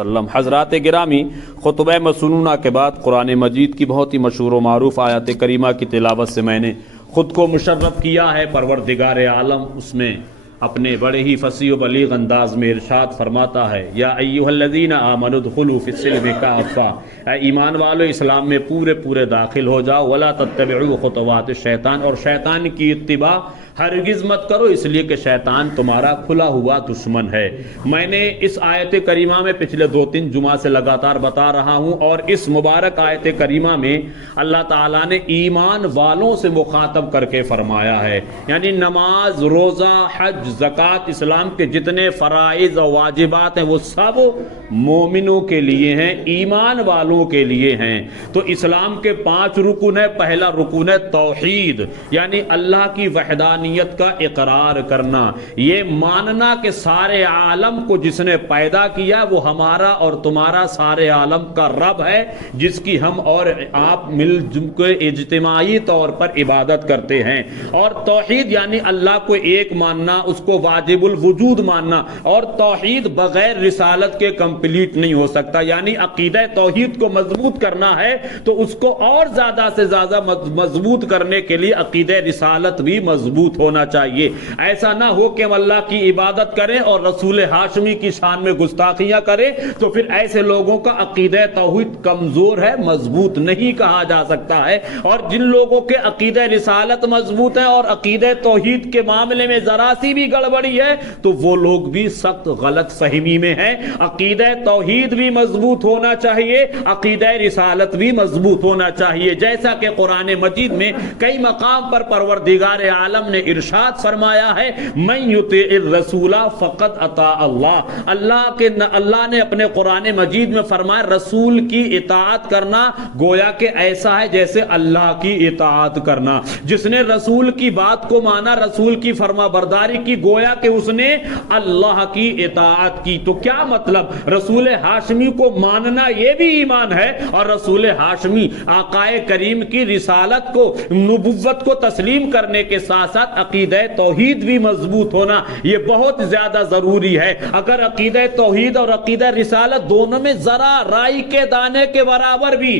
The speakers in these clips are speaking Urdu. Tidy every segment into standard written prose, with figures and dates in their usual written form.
وسلم۔ حضرات گرامی، خطبہ مسنونہ کے بعد قرآن مجید کی بہت ہی مشہور و معروف آیات کریمہ کی تلاوت سے میں نے خود کو مشرف کیا ہے۔ پروردگار عالم اس میں اپنے بڑے ہی فصیح و بلیغ انداز میں ارشاد فرماتا ہے، یا ایھا الذین آمنوا ادخلوا فی السلم کافہ، اے ایمان والو اسلام میں پورے داخل ہو جاؤ، ولا تتبعوا خطوات الشیطان، اور شیطان کی اتباع ہرگز مت کرو، اس لیے کہ شیطان تمہارا کھلا ہوا دشمن ہے۔ میں نے اس آیت کریمہ میں پچھلے 2-3 جمعہ سے لگاتار بتا رہا ہوں، اور اس مبارک آیت کریمہ میں اللہ تعالیٰ نے ایمان والوں سے مخاطب کر کے فرمایا ہے، یعنی نماز، روزہ، حج، زکوٰۃ، اسلام کے جتنے فرائض اور واجبات ہیں وہ سب مومنوں کے لیے ہیں، ایمان والوں کے لیے ہیں۔ تو اسلام کے 5 رکن ہیں۔ پہلا رکن ہے توحید، یعنی اللہ کی وحدانیت کا اقرار کرنا، یہ ماننا کہ سارے عالم کو جس نے پیدا کیا وہ ہمارا اور تمہارا سارے عالم کا رب ہے، جس کی ہم اور آپ مل جل کے اجتماعی طور پر عبادت کرتے ہیں۔ اور توحید یعنی اللہ کو ایک ماننا، اس کو واجب الوجود ماننا، اور توحید بغیر رسالت کے کمپلیٹ نہیں ہو سکتا، یعنی عقیدہ توحید کو مضبوط کرنا ہے تو اس کو اور زیادہ سے زیادہ مضبوط کرنے کے لیے عقیدہ رسالت بھی مضبوط ہونا چاہیے۔ ایسا نہ ہو کہ ہم اللہ کی عبادت کریں اور رسول ہاشمی کی شان میں گستاخیاں کریں، تو پھر ایسے لوگوں کا عقیدہ توحید کمزور ہے، مضبوط نہیں کہا جا سکتا ہے۔ اور جن لوگوں کے عقیدہ رسالت مضبوط ہے اور عقیدہ توحید کے معاملے میں ذرا سی بھی گڑبڑی ہے تو وہ لوگ بھی سخت غلط فہمی میں ہیں۔ عقیدہ توحید بھی مضبوط ہونا چاہیے، عقیدہ رسالت بھی مضبوط ہونا چاہیے، جیسا کہ قرآن مجید میں کئی مقام پر پروردگار عالم نے ارشاد فرمایا ہے، من یطیع الرسول فقد اطاع اللہ۔ اللہ نے اپنے قرآن مجید میں فرمایا رسول کی اطاعت کرنا گویا کہ ایسا ہے جیسے اللہ کی اطاعت کرنا۔ جس نے رسول کی بات کو مانا، رسول کی فرما برداری کی، گویا کہ اس نے اللہ کی اطاعت کی۔ تو کیا مطلب؟ رسول ہاشمی کو ماننا یہ بھی ایمان ہے، اور رسول ہاشمی آقائے کریم کی رسالت کو، نبوت کو تسلیم کرنے کے ساتھ ساتھ عقیدہ توحید بھی مضبوط ہونا یہ بہت زیادہ ضروری ہے۔ اگر عقیدہ توحید اور عقیدہ رسالت دونوں میں ذرا رائی کے دانے کے برابر بھی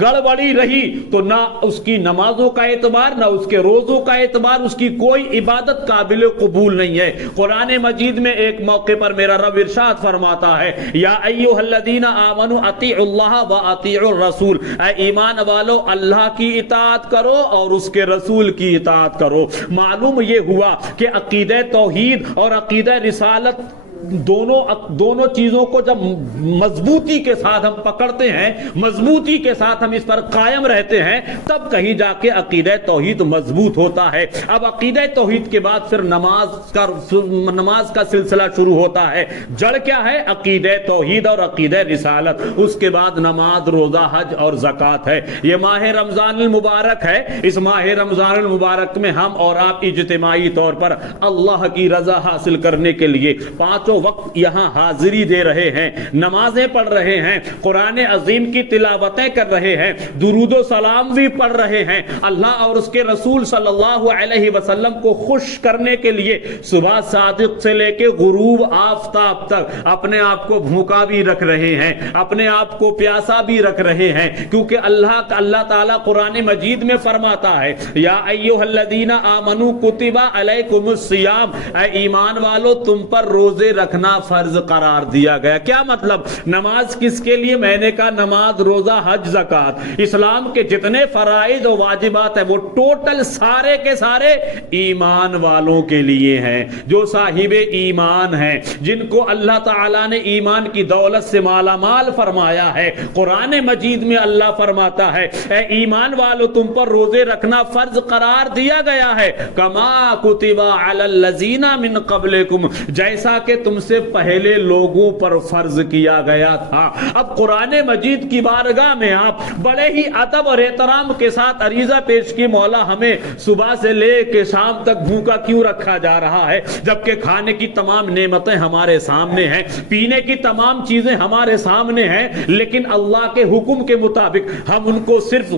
گڑبڑی رہی تو نہ اس کی نمازوں کا اعتبار، نہ اس کے روزوں کا اعتبار، اس کی کوئی عبادت قابل قبول نہیں ہے۔ قرآن مجید میں ایک موقع پر میرا رب ارشاد فرماتا ہے، یا ایھا الذین آمنوا اطیعوا اللہ واطیعوا الرسول، اے ایمان والو اللہ کی اطاعت کرو اور اس کے رسول کی اطاعت کرو۔ معلوم یہ ہوا کہ عقیدہ توحید اور عقیدہ رسالت دونوں چیزوں کو جب مضبوطی کے ساتھ ہم پکڑتے ہیں، مضبوطی کے ساتھ ہم اس پر قائم رہتے ہیں، تب کہیں جا کے عقیدہ توحید مضبوط ہوتا ہے۔ اب عقیدہ توحید کے بعد پھر نماز کا سلسلہ شروع ہوتا ہے۔ جڑ کیا ہے؟ عقیدہ توحید اور عقیدہ رسالت۔ اس کے بعد نماز، روزہ، حج اور زکوٰۃ ہے۔ یہ ماہ رمضان المبارک ہے۔ اس ماہ رمضان المبارک میں ہم اور آپ اجتماعی طور پر اللہ کی رضا حاصل کرنے کے لیے 5 وقت یہاں حاضری دے رہے ہیں، نمازیں پڑھ رہے ہیں، قرآن عظیم کی تلاوتیں کر رہے ہیں، درود و سلام بھی پڑھ رہے ہیں، اللہ اور اس کے رسول صلی اللہ علیہ وسلم کو خوش کرنے کے لیے صبح صادق سے لے کے غروب آفتاب تک اپنے آپ کو بھوکا بھی رکھ رہے ہیں، اپنے آپ کو پیاسا بھی رکھ رہے ہیں، کیونکہ اللہ تعالیٰ قرآن مجید میں فرماتا ہے، یا ایھا الذین آمنوا کتب علیکم الصیام، اے ایمان والو تم پر روزے رکھنا فرض قرار دیا گیا۔ کیا مطلب؟ نماز کس کے لیے؟ میں نے کہا نماز، روزہ، حج، زکوٰۃ، اسلام کے جتنے فرائض و واجبات ہیں وہ ٹوٹل سارے کے سارے ایمان والوں کے لیے ہیں، جو صاحب ایمان ہیں، جن کو اللہ تعالیٰ نے ایمان کی دولت سے مالا مال فرمایا ہے۔ قرآن مجید میں اللہ فرماتا ہے، اے ایمان والو تم پر روزے رکھنا فرض قرار دیا گیا ہے، کما کتب علی الذین من قبلکم، جیسا کہ تم سے پہلے لوگوں پر فرض کیا گیا تھا۔ اب قرآن مجید کی بارگاہ میں آپ بڑے ہی ادب اور احترام کے ساتھ عریضہ پیش کی، مولا ہمیں صبح سے لے کے شام تک بھوکا کیوں رکھا جا رہا ہے، جبکہ کھانے کی تمام نعمتیں ہمارے سامنے ہیں، پینے کی تمام چیزیں ہمارے سامنے ہیں، لیکن اللہ کے حکم کے مطابق ہم ان کو صرف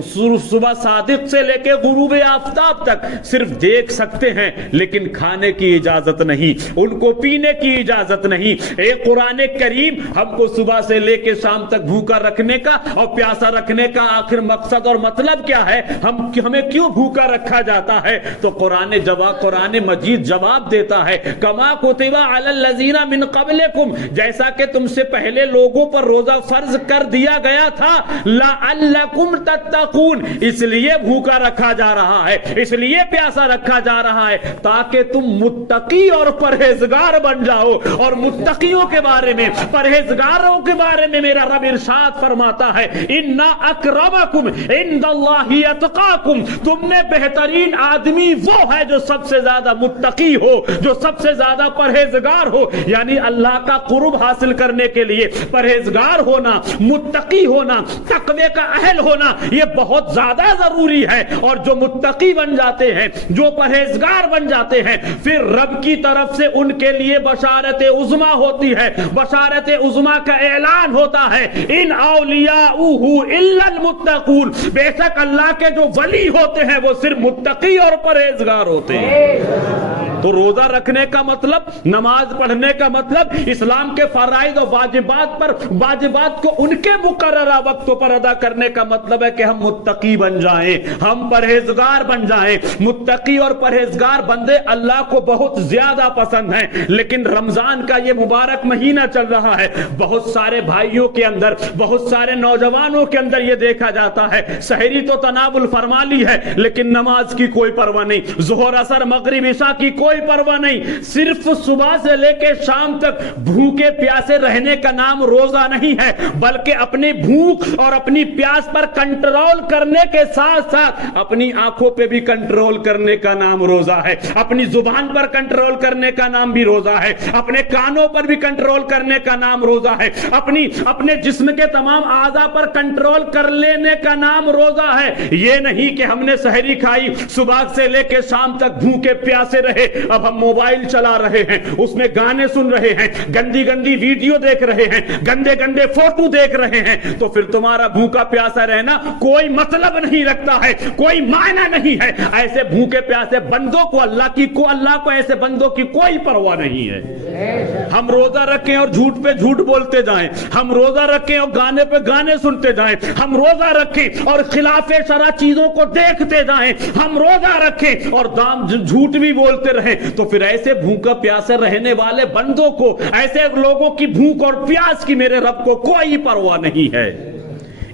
صبح صادق سے لے کے غروب آفتاب تک صرف دیکھ سکتے ہیں، لیکن کھانے کی اجازت نہیں، ان کو پینے کی اجازت اجازت نہیں. ایک قرآن کریم ہم کو صبح سے لے کے شام تک بھوکا رکھنے کا اور پیاسا رکھنے کا آخر مقصد اور مطلب کیا ہے؟ ہمیں کیوں بھوکا رکھا جاتا ہے؟ تو قرآن مجید جواب دیتا ہے کما کتب علی الذین من قبلکم، جیسا کہ تم سے پہلے لوگوں پر روزہ فرض کر دیا گیا تھا، لعلکم تتقون، اس لیے بھوکا رکھا جا رہا ہے، اس لیے پیاسا رکھا جا رہا ہے تاکہ تم متقی اور پرہیزگار بن جاؤ. اور متقیوں کے بارے میں، پرہیزگاروں کے بارے میں میرا رب ارشاد فرماتا ہے ان اکرمکم عند اللہ اتقاکم، تم میں بہترین آدمی وہ ہے جو سب سے زیادہ متقی ہو، جو سب سے زیادہ پرہیزگار ہو. یعنی اللہ کا قرب حاصل کرنے کے لیے پرہیزگار ہونا، متقی ہونا، تقوی کا اہل ہونا یہ بہت زیادہ ضروری ہے. اور جو متقی بن جاتے ہیں، جو پرہیزگار بن جاتے ہیں، پھر رب کی طرف سے ان کے لیے بشارت عظمی ہوتی ہے. بشارت عظمی کا اعلان ہوتا ہے ان اولیاؤہ الا المتقون، بے شک اللہ کے جو ولی ہوتے ہیں وہ صرف متقی اور پرہیزگار ہوتے ہیں. تو روزہ رکھنے کا مطلب، نماز پڑھنے کا مطلب، اسلام کے فرائض اور واجبات کو ان کے مقررہ وقتوں پر ادا کرنے کا مطلب ہے کہ ہم متقی بن جائیں، ہم پرہیزگار بن جائیں. متقی اور پرہیزگار بندے اللہ کو بہت زیادہ پسند ہیں. لیکن رمضان کا یہ مبارک مہینہ چل رہا ہے، بہت سارے بھائیوں کے اندر، بہت سارے نوجوانوں کے اندر یہ دیکھا جاتا ہے سحری تو تناول فرما لی ہے لیکن نماز کی کوئی پرواہ نہیں، ظہر اثر مغرب عشاء کی کوئی پرواہ نہیں. صرف صبح سے لے کے شام تک بھوکے پیاسے رہنے کا نام روزہ نہیں ہے، بلکہ اپنی بھوک اور اپنی پیاس پر کنٹرول کرنے کے ساتھ ساتھ اپنی آنکھوں پہ بھی کنٹرول کرنے کا نام روزہ ہے، اپنی زبان پر کنٹرول کرنے کا نام بھی روزہ ہے، اپنے کانوں پر بھی کنٹرول کرنے کا نام روزہ ہے، اپنے جسم کے تمام اعضاء پر کنٹرول کر لینے کا نام روزہ ہے. یہ نہیں کہ ہم نے سحری کھائی، صبح سے لے کے شام تک بھوکے پیاسے رہے، اب ہم موبائل چلا رہے ہیں، اس میں گانے سن رہے ہیں، گندی ویڈیو دیکھ رہے ہیں، گندے فوٹو دیکھ رہے ہیں، تو پھر تمہارا بھوکا پیاسا رہنا کوئی مطلب نہیں رکھتا ہے، کوئی معنی نہیں ہے. ایسے بھوکے پیاسے بندوں کو اللہ کو ایسے بندوں کی کوئی پرواہ نہیں ہے. ہم روزہ رکھیں اور جھوٹ پہ جھوٹ بولتے جائیں، ہم روزہ رکھیں اور گانے پہ گانے سنتے جائیں، ہم روزہ رکھیں اور خلاف شرع چیزوں کو دیکھتے جائیں، ہم روزہ رکھیں اور جھوٹ بھی بولتے رہیں، تو پھر ایسے بھوکا پیاسے رہنے والے بندوں کو، ایسے لوگوں کی بھوک اور پیاس کی میرے رب کو کوئی پرواہ نہیں ہے.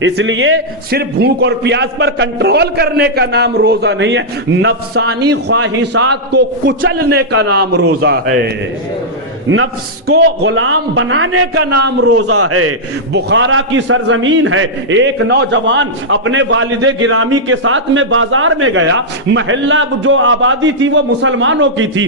اس لیے صرف بھوک اور پیاس پر کنٹرول کرنے کا نام روزہ نہیں ہے، نفسانی خواہشات کو کچلنے کا نام روزہ ہے، نفس کو غلام بنانے کا نام روزہ ہے. بخارا کی سرزمین ہے، ایک نوجوان اپنے والد گرامی کے ساتھ میں بازار میں گیا. محلہ جو آبادی تھی وہ مسلمانوں کی تھی،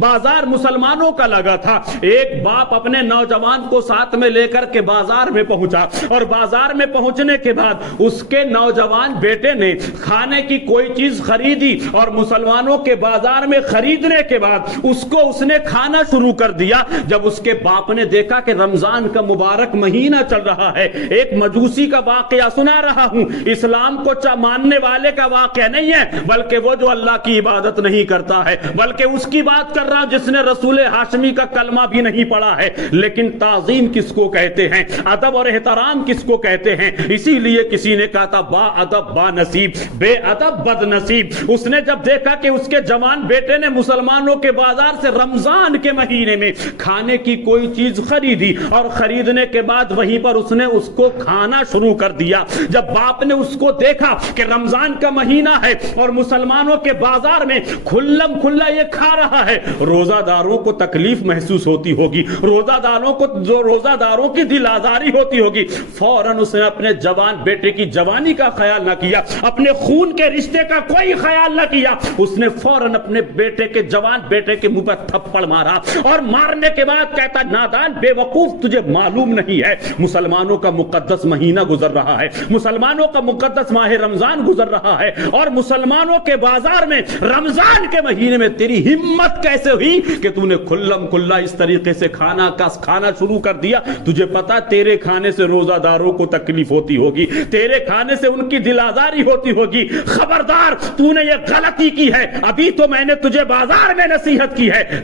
بازار مسلمانوں کا لگا تھا. ایک باپ اپنے نوجوان کو ساتھ میں لے کر کے بازار میں پہنچا، اور بازار میں پہنچنے کے بعد اس کے نوجوان بیٹے نے کھانے کی کوئی چیز خریدی، اور مسلمانوں کے بازار میں خریدنے کے بعد اس نے کھانا شروع کر دیا. جب اس کے باپ نے دیکھا کہ رمضان کا مبارک مہینہ چل رہا ہے، ایک مجوسی کا واقعہ سنا رہا ہوں، اسلام کو ماننے والے کا واقعہ نہیں ہے، بلکہ وہ جو اللہ کی عبادت نہیں کرتا ہے، بلکہ اس کی بات کر رہا ہوں جس نے رسول ہاشمی کا کلمہ بھی نہیں پڑھا ہے. لیکن تعظیم کس کو کہتے ہیں، ادب اور احترام کس کو کہتے ہیں؟ اسی لیے کسی نے کہا تھا با ادب با نصیب، بے ادب بد نصیب. اس نے جب دیکھا کہ اس کے جوان بیٹے نے مسلمانوں کے بازار سے رمضان کے مہینے میں کھانے کی کوئی چیز خریدی، اور خریدنے کے بعد وہیں پر اس نے اس کو کھانا شروع کر دیا. جب باپ نے اس کو دیکھا کہ رمضان کا مہینہ ہے اور مسلمانوں کے بازار میں کھلم کھلا یہ کھا رہا ہے، روزہ داروں کو تکلیف محسوس ہوتی ہوگی، روزہ داروں کی دل آزاری ہوتی ہوگی. فوراً اس نے اپنے جوان بیٹے کی جوانی کا خیال نہ کیا، اپنے خون کے رشتے کا کوئی خیال نہ کیا. اس نے فوراً اپنے جوان بیٹے کے منہ پر تھپڑ مارا، اور مارنے کے بعد کہتا نادان بے وقوف، تجھے معلوم نہیں ہے مسلمانوں کا مقدس مہینہ گزر رہا ہے، مسلمانوں کا مقدس ماہ رمضان گزر رہا ہے، اور مسلمانوں کے بازار میں رمضان کے مہینے میں تیری ہمت کیسے ہوئی کہ تو نے کھلم کھلا اس طریقے سے کھانا شروع کر دیا؟ تجھے پتا تیرے کھانے سے روزہ داروں کو تکلیف ہوتی ہوگی، تیرے کھانے سے ان کی دل آزاری ہوتی ہوگی. خبردار، تو نے یہ غلطی کی ہے. ابھی تو میں نے تجھے بازار میں نصیحت کی ہے،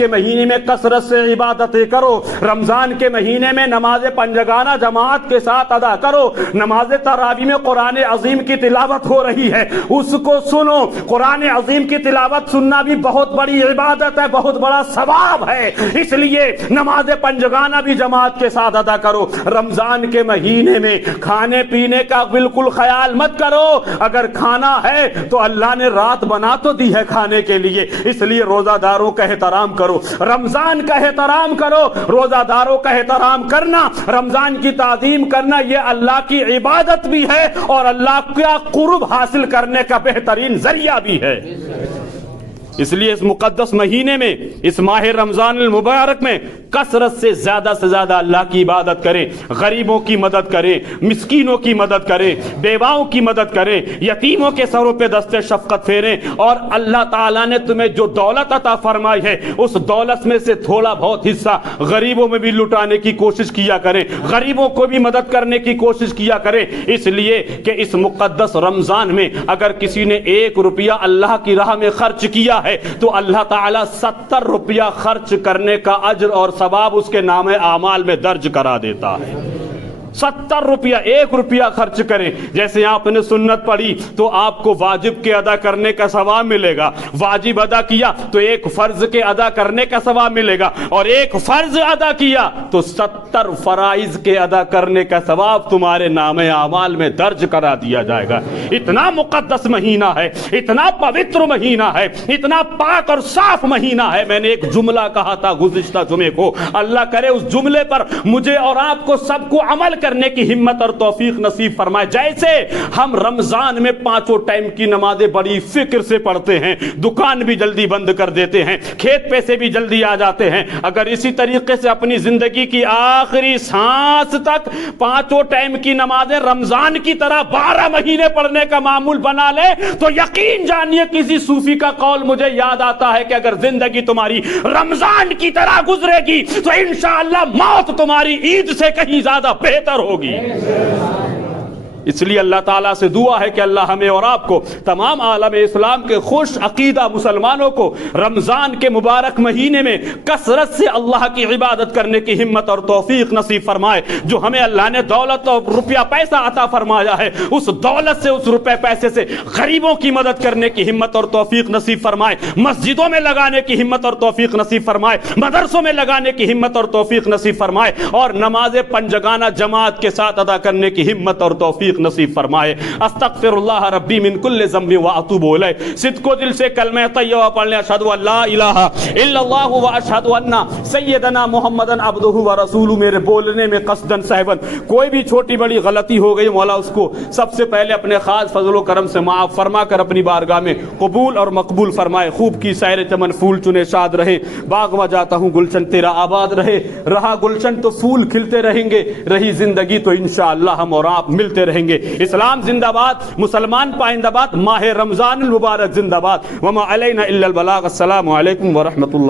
کے مہینے میں کثرت سے عبادتیں کرو، رمضان کے مہینے میں نماز پنجگانہ جماعت کے ساتھ ادا کرو، نماز تراویح میں قرآن عظیم کی تلاوت ہو رہی ہے اس کو سنو۔ قرآن عظیم کی تلاوت سننا بھی بہت بڑی عبادت ہے، بہت بڑا ثواب ہے، اس لیے نماز پنجگانہ بھی جماعت کے ساتھ ادا کرو۔ رمضان کے مہینے میں کھانے پینے کا بالکل خیال مت کرو، اگر کھانا ہے تو اللہ نے رات بنا تو دی ہے کھانے کے لیے، اس لیے روزہ داروں کا احترام کرو، رمضان کا احترام کرو۔ روزہ داروں کا احترام کرنا، رمضان کی تعظیم کرنا، یہ اللہ کی عبادت بھی ہے اور اللہ کا قرب حاصل کرنے کا بہترین ذریعہ بھی ہے۔ اس لیے اس مقدس مہینے میں، اس ماہ رمضان المبارک میں کثرت سے زیادہ اللہ کی عبادت کریں، غریبوں کی مدد کریں، مسکینوں کی مدد کریں، بیواؤں کی مدد کریں، یتیموں کے سروں پہ دستے شفقت پھیریں، اور اللہ تعالیٰ نے تمہیں جو دولت عطا فرمائی ہے اس دولت میں سے تھوڑا بہت حصہ غریبوں میں بھی لٹانے کی کوشش کیا کریں، غریبوں کو بھی مدد کرنے کی کوشش کیا کریں، اس لیے کہ اس مقدس رمضان میں اگر کسی نے 1 روپیہ اللہ کی راہ میں خرچ کیا ہے تو اللہ تعالیٰ 70 روپیہ خرچ کرنے کا اجر اور ثواب اس کے نام اعمال میں درج کرا دیتا ہے۔ 70 روپیہ، 1 روپیہ خرچ کریں، جیسے آپ نے سنت پڑھی تو آپ کو واجب کے ادا کرنے کا ثواب ملے گا، واجب ادا کیا تو 1 فرض کے ادا کرنے کا ثواب ملے گا، اور 1 فرض ادا کیا تو 70 فرائض کے ادا کرنے کا ثواب تمہارے نام اعمال میں درج کرا دیا جائے گا۔ اتنا مقدس مہینہ ہے، اتنا پوتر مہینہ ہے، اتنا پاک اور صاف مہینہ ہے۔ میں نے ایک جملہ کہا تھا گزشتہ جمعے کو، اللہ کرے اس جملے پر مجھے اور آپ کو سب کو عمل کرنے کی ہمت اور توفیق نصیب فرمائے۔ جیسے ہم رمضان میں 5 ٹائم کی نمازیں بڑی فکر سے پڑھتے ہیں، دکان بھی جلدی بند کر دیتے ہیں، کھیت پہ سے بھی جلدی آ جاتے ہیں، اگر اسی طریقے سے اپنی زندگی کی آخری سانس تک 5 ٹائم کی نمازیں رمضان کی طرح 12 مہینے پڑھنے کا معمول بنا لے تو یقین جانیے کسی صوفی کا قول مجھے یاد آتا ہے کہ اگر زندگی تمہاری رمضان کی طرح گزرے گی تو انشاءاللہ موت تمہاری عید سے کہیں زیادہ بہتر ہوگی۔ اس لیے اللہ تعالیٰ سے دعا ہے کہ اللہ ہمیں اور آپ کو، تمام عالم اسلام کے خوش عقیدہ مسلمانوں کو رمضان کے مبارک مہینے میں کثرت سے اللہ کی عبادت کرنے کی ہمت اور توفیق نصیب فرمائے۔ جو ہمیں اللہ نے دولت اور روپیہ پیسہ عطا فرمایا ہے اس دولت سے، اس روپے پیسے سے غریبوں کی مدد کرنے کی ہمت اور توفیق نصیب فرمائے، مسجدوں میں لگانے کی ہمت اور توفیق نصیب فرمائے، مدرسوں میں لگانے کی ہمت اور توفیق نصیب فرمائے، اور نماز پنجگانہ جماعت کے ساتھ ادا کرنے کی ہمت اور توفیق نصیب فرمائے۔ استغفر اللہ ربی من کل ذنب واتوب الیہ۔ صدق و دل سے کلمہ طیبہ پڑھنے، اشہد ان لا الہ الا اللہ واشہد ان سیدنا محمدن عبدہ ورسولہ۔ میرے بولنے میں قصدن صاحبن کوئی بھی چھوٹی بڑی غلطی ہو گئی، مولا اس کو سب سے پہلے اپنے خاص فضل و کرم سے معاف فرما کر اپنی بارگاہ میں قبول اور مقبول فرمائے۔ خوب کی سیر چمن پھول چنے شاد رہے، باغ میں جاتا ہوں گلشن تیرا آباد رہے، رہا گلشن تو پھول کھلتے رہیں گے، رہی زندگی تو انشاءاللہ ہم اور آپ ملتے رہیں گے۔ اسلام زندہ باد، مسلمان پائندہ باد، ماہ رمضان المبارک زندہ باد۔ وما علینا الا البلاغ۔ السلام علیکم ورحمۃ اللہ۔